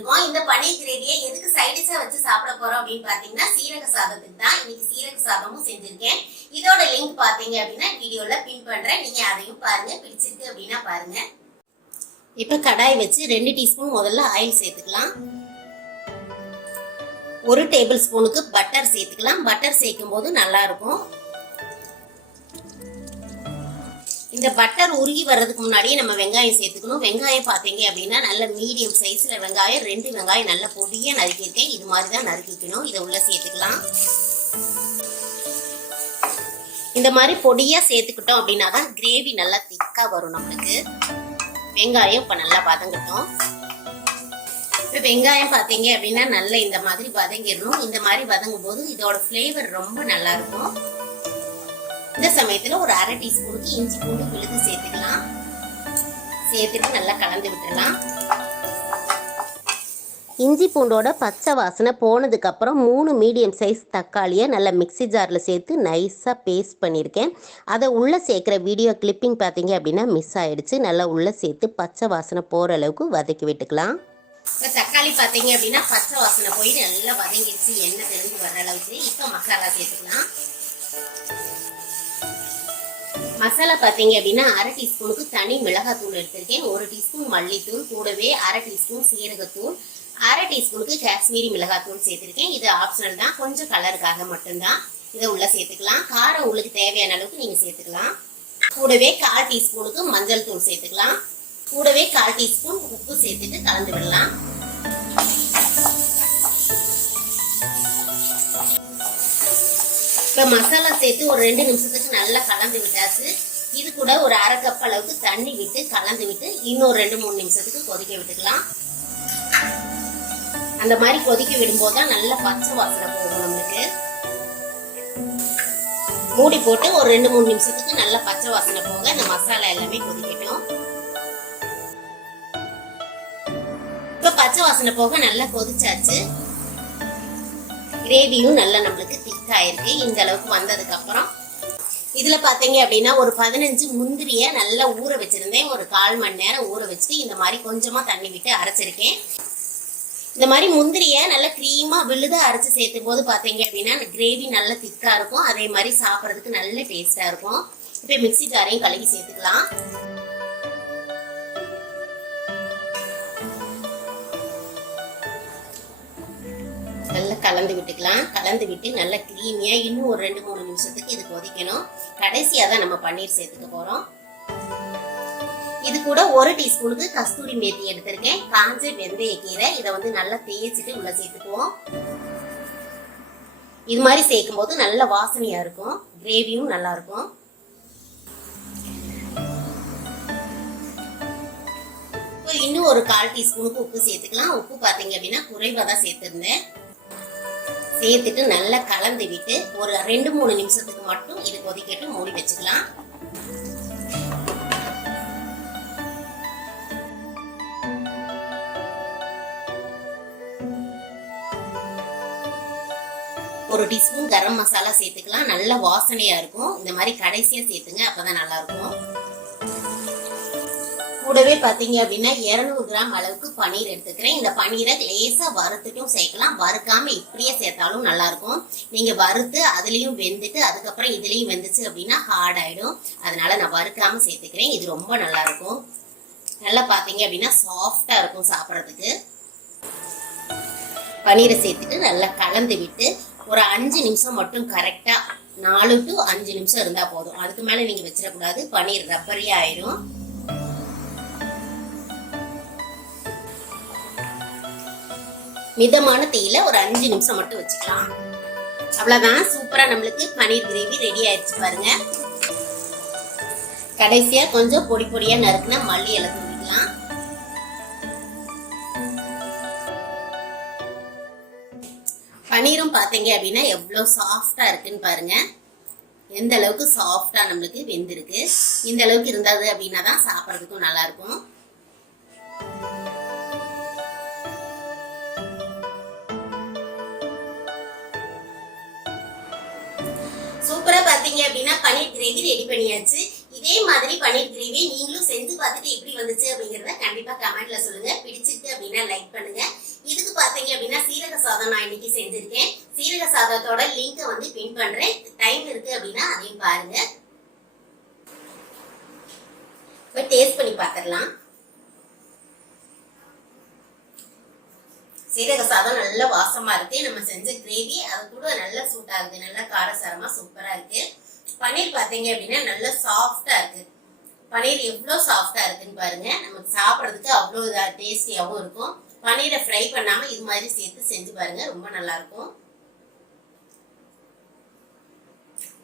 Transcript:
வந்திருக்கோம். இந்த பன்னீர் கிரேவியை எதுக்கு சைட் டிஷ்ஷா வச்சு சாப்பிட போறோம் அப்படின்னு பாத்தீங்கன்னா சீரக சாதத்துக்கு தான். இன்னைக்கு சீரக சாதமும் செஞ்சிருக்கேன். இதோட லிங்க் பாத்தீங்க அப்படின்னா வீடியோல பின் பண்றேன், நீங்க அதையும் பாருங்க. பிடிச்சிருக்கு அப்படின்னா பாருங்க. இப்ப கடாய் வச்சு 2 டீஸ்பூன் முதல்ல ஆயில் சேர்த்துக்கலாம். 1 டேபிள் ஸ்பூனுக்கு பட்டர் சேர்த்துக்கலாம். பட்டர் சேர்க்கும் போது நல்லா இருக்கும். இந்த பட்டர் உருகி வர்றதுக்கு முன்னாடியே நம்ம வெங்காயம் சேர்த்துக்கணும். வெங்காயம் பார்த்தீங்க அப்படின்னா நல்ல மீடியம் சைஸ்ல வெங்காயம், 2 வெங்காயம் நல்ல பொடியா நறுக்கியிருக்கேன். இது மாதிரி தான் நறுக்கிக்கணும். இதை உள்ள சேர்த்துக்கலாம். இந்த மாதிரி பொடியா சேர்த்துக்கிட்டோம் அப்படின்னா தான் கிரேவி நல்லா திக்கா வரும் நம்மளுக்கு. வெங்காயம் இப்ப நல்லா வதங்கட்டும். இப்போ வெங்காயம் பார்த்தீங்க அப்படின்னா நல்லா இந்த மாதிரி வதங்கிடணும். இந்த மாதிரி வதங்கும் போது இதோட ஃப்ளேவர் ரொம்ப நல்லா இருக்கும். இந்த சமயத்துல ஒரு 1/2 டீஸ்பூனுக்கு இஞ்சி பூண்டு விழுது சேர்த்துக்கலாம். சேர்த்துட்டு நல்லா கலந்து விட்டுறலாம். இஞ்சி பூண்டோட பச்சை வாசனை போனதுக்கு அப்புறம் 3 மீடியம் சைஸ் தக்காளியை நல்லா மிக்ஸி ஜாரில் சேர்த்து நைஸாக பேஸ்ட் பண்ணியிருக்கேன். அதை உள்ளே சேர்க்குற வீடியோ கிளிப்பிங் பார்த்தீங்க அப்படின்னா மிஸ் ஆகிடுச்சு. நல்லா உள்ளே சேர்த்து பச்சை வாசனை போகிற அளவுக்கு வதக்கி விட்டுக்கலாம். இப்போ தக்காளி பார்த்தீங்க அப்படின்னா பச்சை வாசனை போய் நல்லா வதங்கிடுச்சு, எண்ணெய் தெரிஞ்சு வர அளவுக்கு. இப்போ மசாலா சேர்த்துக்கலாம். மசாலா பார்த்தீங்க அப்படின்னா 1/2 டீஸ்பூனுக்கு தனி மிளகாத்தூள் எடுத்திருக்கேன். 1 டீஸ்பூன் மல்லித்தூள், கூடவே 1/2 டீஸ்பூன் சீரகத்தூள், 1/2 டீஸ்பூனுக்கு காஷ்மீரி மிளகாத்தூள் சேர்த்திருக்கேன். இது ஆப்ஷனல் தான், கொஞ்சம் கலருக்காக மட்டும்தான். இதை உள்ள சேர்த்துக்கலாம். காரம் உங்களுக்கு தேவையான அளவுக்கு நீங்க சேர்த்துக்கலாம். கூடவே 1/4 டீஸ்பூனுக்கு மஞ்சள் தூள் சேர்த்துக்கலாம். கூடவே 1/4 டீஸ்பூன் உப்பு சேர்த்துட்டு கலந்து விடலாம். இப்போ மசாலா சேர்த்து ஒரு 2 நிமிஷத்துக்கு நல்லா கலந்து விட்டாச்சு. இது கூட ஒரு 1/2 கப் அளவுக்கு தண்ணி விட்டு கலந்து விட்டு இன்னும் 2-3 நிமிஷத்துக்கு கொதிக்க விட்டுக்கலாம். அந்த மாதிரி கொதிக்க விடும்போது தான் நல்ல பச்சை வாசனை போகும் நம்மளுக்கு. மூடி போட்டு ஒரு 2-3 நிமிஷத்துக்கு நல்ல பச்சை வாசனை போக இந்த மசாலா எல்லாமே கொதிக்கட்டும். இப்போ பச்சை வாசனை போக நல்லா கொதிச்சாச்சு. கிரேவியும் நல்லா நம்மளுக்கு திக்கா இருக்கு. இந்த அளவுக்கு வந்ததுக்கு அப்புறம் இதுல பாத்தீங்க அப்படின்னா ஒரு 15 முந்திரிய நல்லா ஊற வச்சிருந்தேன். ஒரு 1/4 மணி நேரம் ஊற வச்சுட்டு இந்த மாதிரி கொஞ்சமா தண்ணி விட்டு அரைச்சிருக்கேன். இந்த மாதிரி முந்திரிய நல்லா கிரீமா விழுதா அரைச்சு சேர்த்தும் போது பாத்தீங்க அப்படின்னா கிரேவி நல்லா திக்கா இருக்கும். அதே மாதிரி சாப்பிட்றதுக்கு நல்ல டேஸ்டா இருக்கும். இப்ப மிக்ஸி ஜாரையும் கழுவி சேர்த்துக்கலாம். நல்லா கலந்து விட்டுக்கலாம். கலந்து விட்டு நல்லா கிரீமியா இன்னும் ஒரு 2-3 நிமிஷத்துக்கு இது கொதிக்கணும். கடைசியா தான் நம்ம பன்னீர் சேர்த்துக்க போறோம். இது கூட 1 டீஸ்பூனுக்கு கஸ்தூரி மேத்தி எடுத்திருக்கேன். காஞ்ச வெந்தய கீரை, இதை வந்து நல்லா தேய்ச்சிட்டு உள்ள சேர்த்துக்குவோம். இது மாதிரி சேர்க்கும் போது நல்ல வாசனையா இருக்கும், கிரேவியும் நல்லா இருக்கும். இன்னும் ஒரு 1/4 டீஸ்பூனுக்கு உப்பு சேர்த்துக்கலாம். உப்பு பாத்தீங்க அப்படின்னா குறைவா தான் சேர்த்திருந்தேன். சேர்த்துட்டு நல்லா கலந்து விட்டு ஒரு 2-3 நிமிஷத்துக்கு மட்டும் இது கொதிக்கட்டு மூடி வச்சுக்கலாம். ஒரு டீஸ்பூன் கரம் மசாலா சேர்த்துக்கலாம். நல்ல வாசனையா இருக்கும். இந்த மாதிரி கடைசியா சேர்த்துங்க, அப்பதான் நல்லா இருக்கும். கூடவே பாத்தீங்க அப்படின்னா 200 கிராம் அளவுக்கு பன்னீர் எடுத்துக்கிறேன். இந்த பன்னீரை லேசா வறுத்துட்டும் சேர்க்கலாம், வறுக்காம இப்படியே சேர்த்தாலும் நல்லா இருக்கும். நீங்க வறுத்து அதுலயும் வெந்துட்டு அதுக்கப்புறம் இதுலயும் வெந்துச்சு அப்படின்னா ஹார்ட் ஆயிடும். அதனால நான் வறுக்காம சேர்த்துக்கிறேன். இது ரொம்ப நல்லா இருக்கும். நல்லா பாத்தீங்க அப்படின்னா சாஃப்டா இருக்கும் சாப்பிட்றதுக்கு. பன்னீரை சேர்த்துட்டு நல்லா கலந்து விட்டு ஒரு 5 நிமிஷம் மட்டும், கரெக்டா 4 to 5 நிமிஷம் இருந்தா போதும். அதுக்கு மேல நீங்க வச்சிடக்கூடாது, பன்னீர் ரப்பரியா ஆயிடும். மிதமான தீயில ஒரு 5 நிமிஷம் மட்டும் வச்சுக்கலாம். அவ்வளவுதான், சூப்பரா நம்மளுக்கு பன்னீர் கிரேவி ரெடி ஆயிடுச்சு பாருங்க. கடைசியா கொஞ்சம் பொடி பொடியா நறுக்குனா மல்லி இலை தூவிக்கலாம். பன்னீரும் பாத்தீங்க அப்படின்னா எவ்வளவு சாஃப்டா இருக்குன்னு பாருங்க. எந்த அளவுக்கு சாஃப்டா நம்மளுக்கு வெந்திருக்கு. இந்த அளவுக்கு இருந்தது அப்படின்னா தான் சாப்பிட்றதுக்கும் நல்லா இருக்கும். சூப்பரா பாத்தீங்க அப்படின்னா பன்னீர் கிரேவி ரெடி பண்ணியாச்சு. இதே மாதிரி பன்னீர் கிரேவி நீங்களும் செஞ்சு பார்த்துட்டு எப்படி வந்துச்சு அப்படிங்கறத கண்டிப்பா கமெண்ட்ல சொல்லுங்க. பிடிச்சிருக்கு அப்படின்னா லைக் பண்ணுங்க. இதுக்கு பாத்தீங்க அப்படின்னா சீரக சாதம் நான் இன்னைக்கு செஞ்சிருக்கேன். சீரக சாதத்தோட லிங்க் வந்து பின் பண்றேன். டைம் இருக்கு அப்படின்னா அதையும் பாருங்க. இப்ப டேஸ்ட் பண்ணி பாத்திரலாம். சீரக சாதம் நல்ல வாசமா இருக்கு. நம்ம செஞ்ச கிரேவி அது கூட நல்லா சூட் ஆகுது. நல்லா காரசாரமா சூப்பரா இருக்கு. பன்னீர் பாத்தீங்க அப்படின்னா நல்லா சாஃப்டா இருக்கு. பன்னீர் எவ்வளவு சாஃப்டா இருக்குன்னு பாருங்க. நமக்கு சாப்பிடறதுக்கு அவ்வளவு டேஸ்டியாவும் இருக்கும். பன்னீரை ஃப்ரை பண்ணாம இது மாதிரி சேர்த்து செஞ்சு பாருங்க, ரொம்ப நல்லா இருக்கும்.